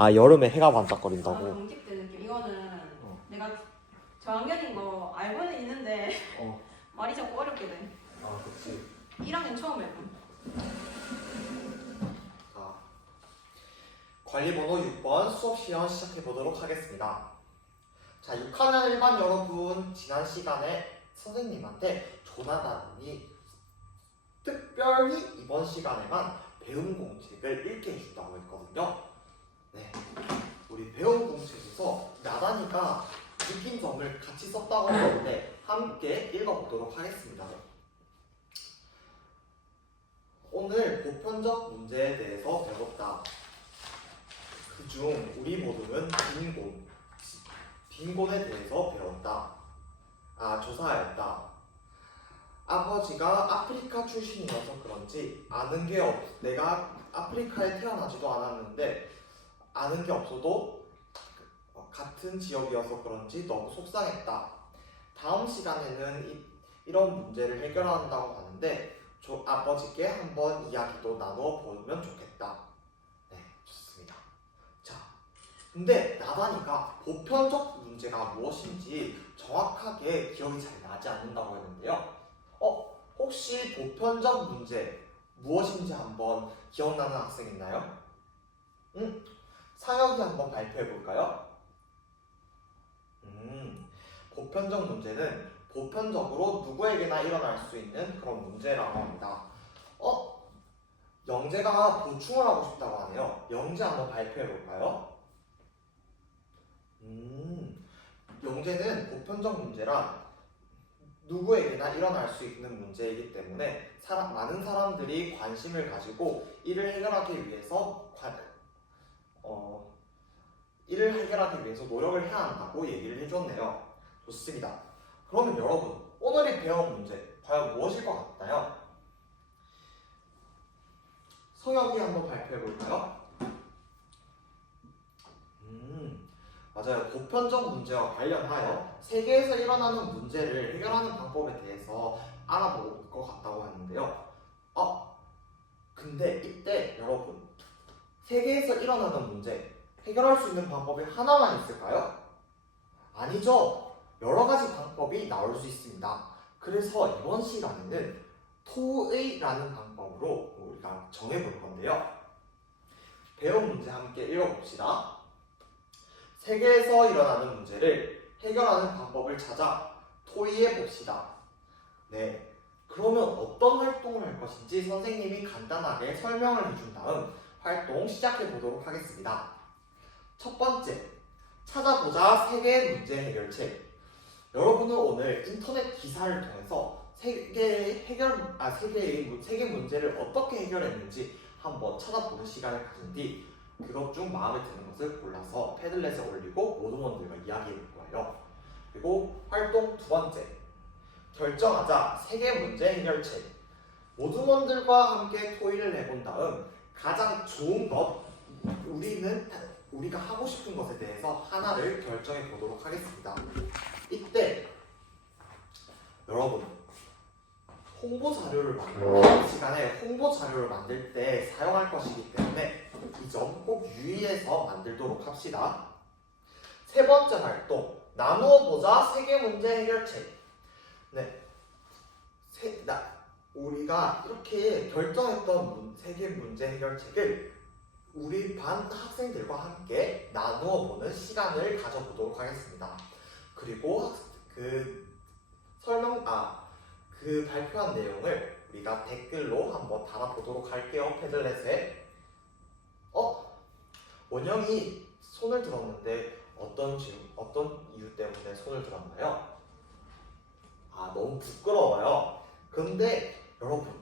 아, 여름에 해가 아, 반짝거린다고? 경직된 느낌. 이거는 내가 저학년인 거 알고는 있는데 말이 자꾸 어렵게 돼. 아, 그치. 1학년 처음 해봄. 자, 관리번호 6번 수업 시연 시작해 보도록 하겠습니다. 자, 6학년 1반 여러분, 지난 시간에 선생님한테 조나단이 특별히 이번 시간에만 배움 공책을 읽게 해준다고 했거든요. 네, 우리 배움 공책에서 나단이가 느낀 점을 같이 썼다고 하는데 함께 읽어보도록 하겠습니다. 오늘 보편적 문제에 대해서 배웠다. 그중 우리 모두는 빈곤에 대해서 배웠다. 조사하였다. 아버지가 아프리카 출신이어서 그런지 아는 게 내가 아프리카에 태어나지도 않았는데 아는 게 없어도 같은 지역이어서 그런지 너무 속상했다. 다음 시간에는 이런 문제를 해결한다고 하는데 아버지께 한번 이야기도 나눠 보면 좋겠다. 네, 좋습니다. 자, 근데 나단이가 보편적 문제가 무엇인지 정확하게 기억이 잘 나지 않는다고 했는데요. 혹시 보편적 문제 무엇인지 한번 기억나는 학생 있나요? 상혁이 한번 발표해 볼까요? 보편적 문제는 보편적으로 누구에게나 일어날 수 있는 그런 문제라고 합니다. 영재가 보충을 하고 싶다고 하네요. 영재 한번 발표해 볼까요? 영재는 보편적 문제란 누구에게나 일어날 수 있는 문제이기 때문에 많은 사람들이 관심을 가지고 이를 해결하기 위해서 노력을 해야 한다고 얘기를 해줬네요. 좋습니다. 그러면 여러분, 오늘이 배운 문제 과연 무엇일 것 같나요? 성혁이 한번 발표해 볼까요? 맞아요. 보편적 문제와 관련하여 세계에서 일어나는 문제를 해결하는 방법에 대해서 알아볼 것 같다고 하는데요. 근데 이때 여러분, 세계에서 일어나는 문제 해결할 수 있는 방법이 하나만 있을까요? 아니죠. 여러 가지 방법이 나올 수 있습니다. 그래서 이번 시간에는 토의라는 방법으로 우리가 정해볼 건데요. 배운 문제 함께 읽어봅시다. 세계에서 일어나는 문제를 해결하는 방법을 찾아 토의해 봅시다. 네, 그러면 어떤 활동을 할 것인지 선생님이 간단하게 설명을 해준 다음 활동 시작해 보도록 하겠습니다. 첫 번째, 찾아보자 세계 문제 해결책. 여러분은 오늘 인터넷 기사를 통해서 세계 문제를 어떻게 해결했는지 한번 찾아보는 시간을 가진 뒤 그것 중 마음에 드는 것을 골라서 패들렛에 올리고 모두원들과 이야기해 볼 거예요. 그리고 활동 두 번째, 결정하자 세계 문제 해결책. 모두원들과 함께 토의를 해본 다음 가장 좋은 것, 우리가 하고 싶은 것에 대해서 하나를 결정해 보도록 하겠습니다. 이때 여러분, 홍보 자료를 만들 시간에 홍보 자료를 만들 때 사용할 것이기 때문에 이 점 꼭 유의해서 만들도록 합시다. 세 번째 활동, 나누어 보자 세계 문제 해결책. 네, 우리가 이렇게 결정했던 세계 문제 해결책을 우리 반 학생들과 함께 나누어 보는 시간을 가져보도록 하겠습니다. 그리고 그 발표한 내용을 우리가 댓글로 한번 달아보도록 할게요. 패들렛에. 원영이 손을 들었는데 어떤 이유 때문에 손을 들었나요? 너무 부끄러워요. 근데 여러분,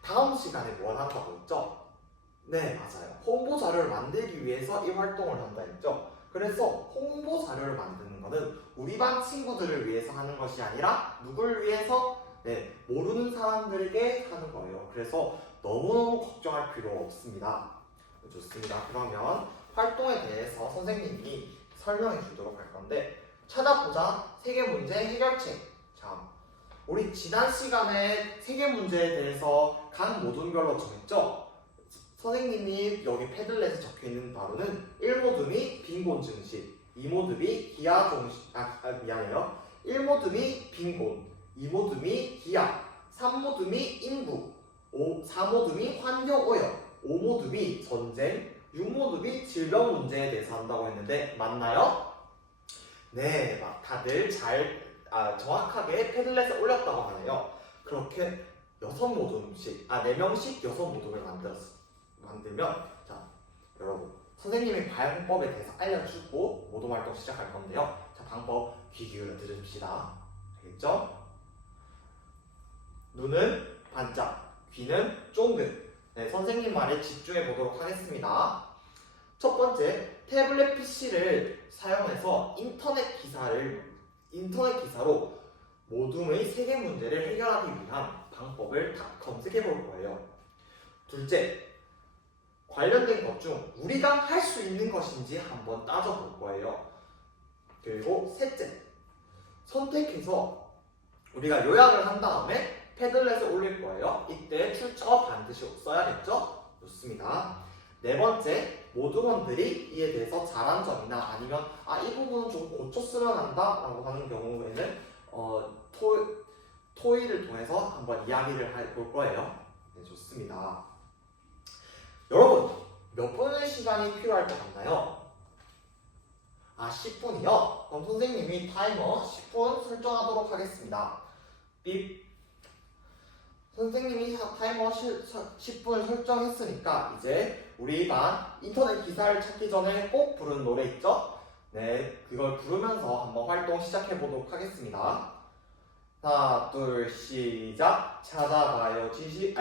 다음 시간에 뭘 한다고 했죠? 네, 맞아요. 홍보 자료를 만들기 위해서 이 활동을 한다 했죠? 그래서 홍보 자료를 만드는 거는 우리 반 친구들을 위해서 하는 것이 아니라 누굴 위해서? 네, 모르는 사람들에게 하는 거예요. 그래서 너무너무 걱정할 필요 없습니다. 좋습니다. 그러면 활동에 대해서 선생님이 설명해 주도록 할 건데, 찾아보자 세계 문제 해결책. 자, 우리 지난 시간에 세계 문제에 대해서 각 모듈별로 정했죠? 선생님이 여기 패들렛에 적혀있는 바로는 1모듈 빈곤 증식, 2모듬이 기하 종식, 미안해요. 1모듬이 빈곤, 2모듬이 기하, 3모듬이 인구, 4모듬이 환경 오염, 5모듬이 전쟁, 6모듬이 질병 문제에 대해서 한다고 했는데 맞나요? 네, 다들 정확하게 패들렛에 올렸다고 하네요. 그렇게 6모듬씩, 4명씩 6모듬을 만들면, 자, 여러분, 선생님이 방법에 대해서 알려주고 모둠 활동 시작할 건데요. 자, 방법 귀 기울여 들으십시다. 알겠죠? 눈은 반짝, 귀는 쫑긋. 네, 선생님 말에 집중해 보도록 하겠습니다. 첫 번째, 태블릿 PC를 사용해서 인터넷 기사로 모둠의 세계 문제를 해결하기 위한 방법을 다 검색해 볼 거예요. 둘째, 관련된 것 중 우리가 할 수 있는 것인지 한번 따져볼 거예요. 그리고 셋째, 선택해서 우리가 요약을 한 다음에 패들렛에 올릴 거예요. 이때 출처 반드시 써야겠죠? 좋습니다. 네 번째, 모둠원들이 이에 대해서 잘한 점이나 아니면 이 부분은 좀 고쳤으면 한다 라고 하는 경우에는 토의를 통해서 한번 이야기를 해볼 거예요. 네, 좋습니다. 여러분, 몇 분의 시간이 필요할 것 같나요? 10분이요? 그럼 선생님이 타이머 10분 설정하도록 하겠습니다. 삐. 선생님이 타이머 10분을 설정했으니까 이제 우리 반 인터넷 기사를 찾기 전에 꼭 부르는 노래 있죠? 네, 그걸 부르면서 한번 활동 시작해 보도록 하겠습니다. 하나, 둘, 시작! 찾아봐요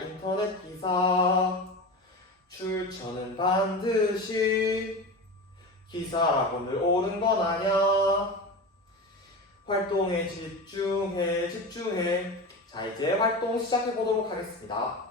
인터넷 기사. 출처는 반드시 기사라고 늘 옳은 건 아냐. 활동에 집중해. 자, 이제 활동 시작해 보도록 하겠습니다.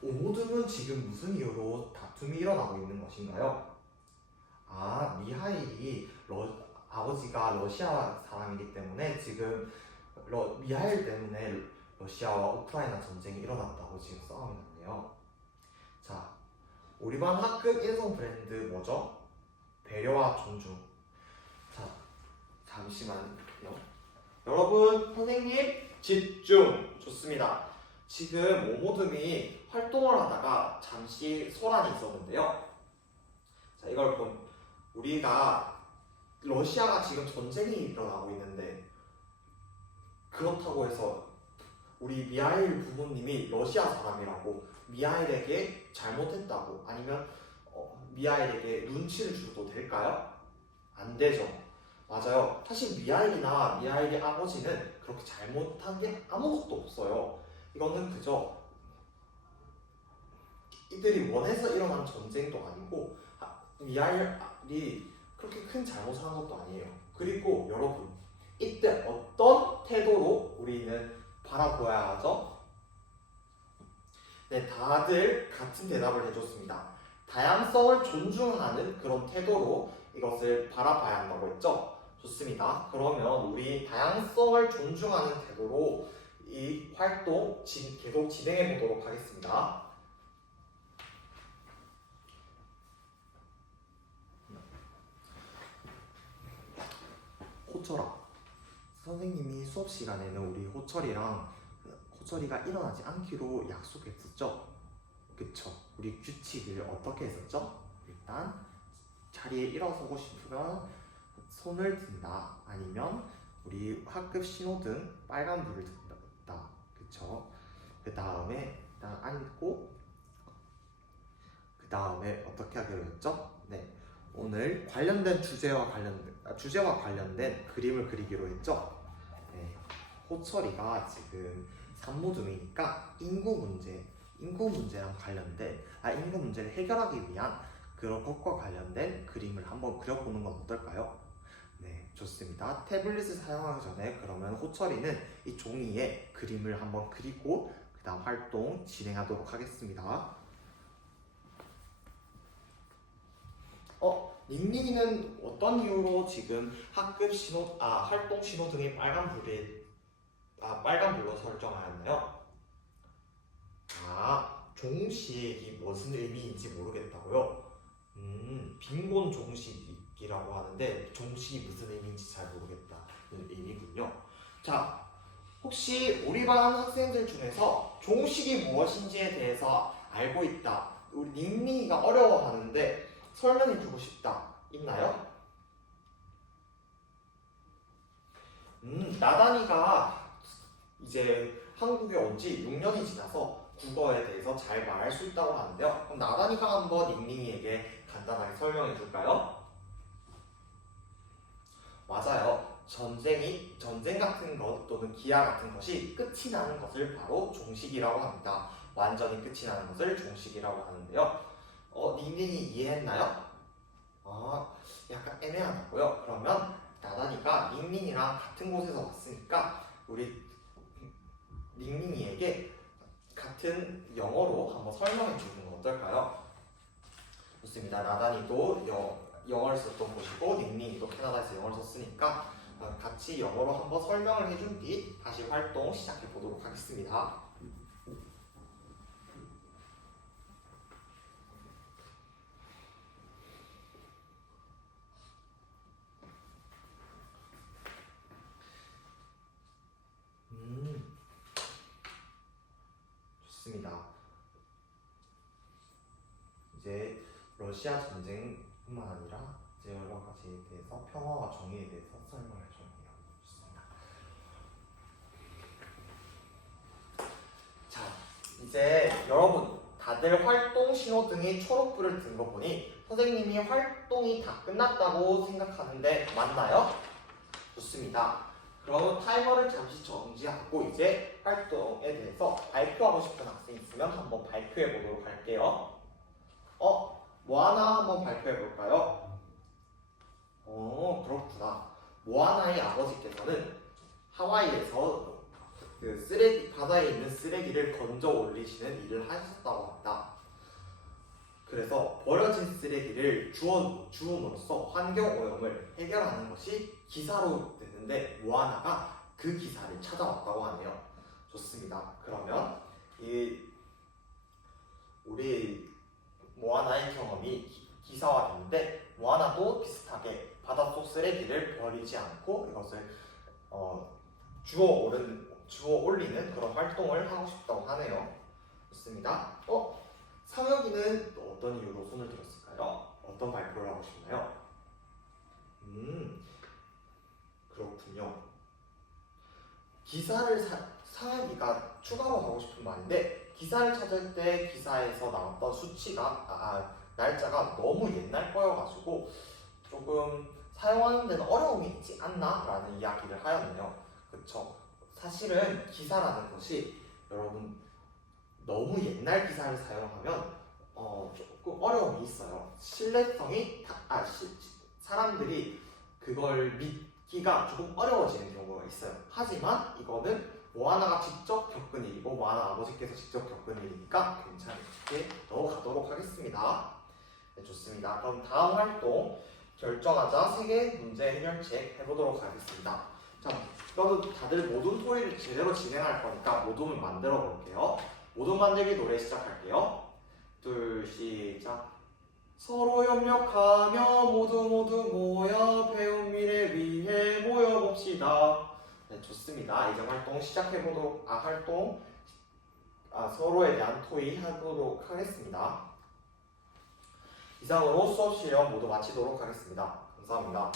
오모듬은 지금 무슨 이유로 다툼이 일어나고 있는 것인가요? 미하일이 아버지가 러시아 사람이기 때문에 지금 미하일 때문에 러시아와 우크라이나 전쟁이 일어났다고 지금 싸움이 났네요. 자, 우리 반 학급 인성 브랜드 뭐죠? 배려와 존중. 자, 잠시만요. 여러분, 선생님 집중. 좋습니다. 지금 오모듬이 활동을 하다가 잠시 소란이 있었는데요. 자, 이걸 우리가 러시아가 지금 전쟁이 일어나고 있는데 그렇다고 해서 우리 미하일 부모님이 러시아 사람이라고 미하일에게 잘못했다고 아니면 미하일에게 눈치를 줘도 될까요? 안 되죠. 맞아요. 사실 미하일이나 미하일의 아버지는 그렇게 잘못한 게 아무것도 없어요. 이거는 그저 이들이 원해서 일어난 전쟁도 아니고 미하일이 그렇게 큰 잘못을 한 것도 아니에요. 그리고 여러분, 이때 어떤 태도로 우리는 바라보아야 하죠? 네, 다들 같은 대답을 해줬습니다. 다양성을 존중하는 그런 태도로 이것을 바라봐야 한다고 했죠? 좋습니다. 그러면 우리 다양성을 존중하는 태도로 이 활동 계속 진행해 보도록 하겠습니다. 호철아, 선생님이 수업 시간에는 우리 호철이가 일어나지 않기로 약속했었죠? 그쵸? 우리 규칙을 어떻게 했었죠? 일단 자리에 일어서고 싶으면 손을 든다, 아니면 우리 학급 신호등 빨간불을 든다. 그쵸? 그 다음에 일단 앉고 그 다음에 어떻게 하기로 했죠? 네, 오늘 관련된 주제와 관련된 그림을 그리기로 했죠? 네, 호철이가 지금 산모둠이니까 인구 문제랑 관련된 인구 문제를 해결하기 위한 그런 것과 관련된 그림을 한번 그려보는 건 어떨까요? 네, 좋습니다. 태블릿을 사용하기 전에 그러면 호철이는 이 종이에 그림을 한번 그리고 그 다음 활동 진행하도록 하겠습니다. 닝닝이는 어떤 이유로 지금 활동 신호등이 빨간불로 설정하였나요? 종식이 무슨 의미인지 모르겠다고요? 빈곤 종식이라고 하는데 종식이 무슨 의미인지 잘 모르겠다는 의미군요. 자, 혹시 우리 반 학생들 중에서 종식이 무엇인지에 대해서 알고 있다, 우리 닝닝이가 어려워하는데 설명해주고 싶다, 있나요? 나단이가 이제 한국에 온 지 6년이 지나서 국어에 대해서 잘 말할 수 있다고 하는데요. 그럼 나단이가 한번 닝닝이에게 간단하게 설명해 줄까요? 맞아요. 전쟁 같은 것 또는 기아 같은 것이 끝이 나는 것을 바로 종식이라고 합니다. 완전히 끝이 나는 것을 종식이라고 하는데요. 닝닝이 이해했나요? 약간 애매하다고요? 그러면 나단이가 닝닝이랑 같은 곳에서 왔으니까 우리 닝닝이에게 같은 영어로 한번 설명해 주는 건 어떨까요? 좋습니다. 나단이도 영어를 썼던 곳이고 닝닝이도 캐나다에서 영어를 썼으니까 같이 영어로 한번 설명을 해준 뒤 다시 활동 시작해 보도록 하겠습니다. 좋습니다. 이제 러시아 전쟁뿐만 아니라 이제 여러 가지에 대해서 평화와 정의에 대해서 설명을 해주네요. 좋습니다. 자, 이제 여러분 다들 활동 신호등이 초록불을 든 거 보니 선생님이 활동이 다 끝났다고 생각하는데 맞나요? 좋습니다. 그럼 타이머를 잠시 정지하고 이제 활동에 대해서 발표하고 싶은 학생 있으면 한번 발표해 보도록 할게요. 뭐 하나 한번 발표해 볼까요? 그렇구나. 모아나의 아버지께서는 하와이에서 그 바다에 있는 쓰레기를 건져 올리시는 일을 하셨다고 합니다. 그래서 버려진 쓰레기를 주움으로써 환경 오염을 해결하는 것이 기사로 되는데 모아나가 그 기사를 찾아왔다고 하네요. 좋습니다. 그러면 우리 모아나의 경험이 기사화되는데 모아나도 비슷하게 바닷속 쓰레기를 버리지 않고 이것을 주워 올리는 그런 활동을 하고 싶다고 하네요. 좋습니다. 상혁이는 또 어떤 이유로 손을 들었을까요? 어떤 발표를 하고 싶나요? 그렇군요. 기사를 상혁이가 추가로 하고 싶은 말인데 기사를 찾을 때 기사에서 나왔던 수치가 날짜가 너무 옛날 거여가지고 조금 사용하는 데는 어려움이 있지 않나? 라는 이야기를 하였네요. 그쵸? 사실은 기사라는 것이 여러분 너무 옛날 기사를 사용하면 조금 어려움이 있어요. 신뢰성이 사람들이 그걸 믿기가 조금 어려워지는 경우가 있어요. 하지만 이거는 모아나가 직접 겪은 일이고 모아나 아버지께서 직접 겪은 일이니까 괜찮게 넘어가도록 하겠습니다. 네, 좋습니다. 그럼 다음 활동 결정하자 세계 문제 해결책 해보도록 하겠습니다. 자, 그러면 다들 모둠 토의를 제대로 진행할 거니까 모둠을 만들어 볼게요. 모둠 만들기 노래 시작할게요. 둘, 시작. 서로 협력하며 모두 모여 배운 미래 위해 모여봅시다. 네, 좋습니다. 이제 활동 시작해보도록 서로에 대한 토의 해보도록 하겠습니다. 이상으로 수업 실력 모두 마치도록 하겠습니다. 감사합니다.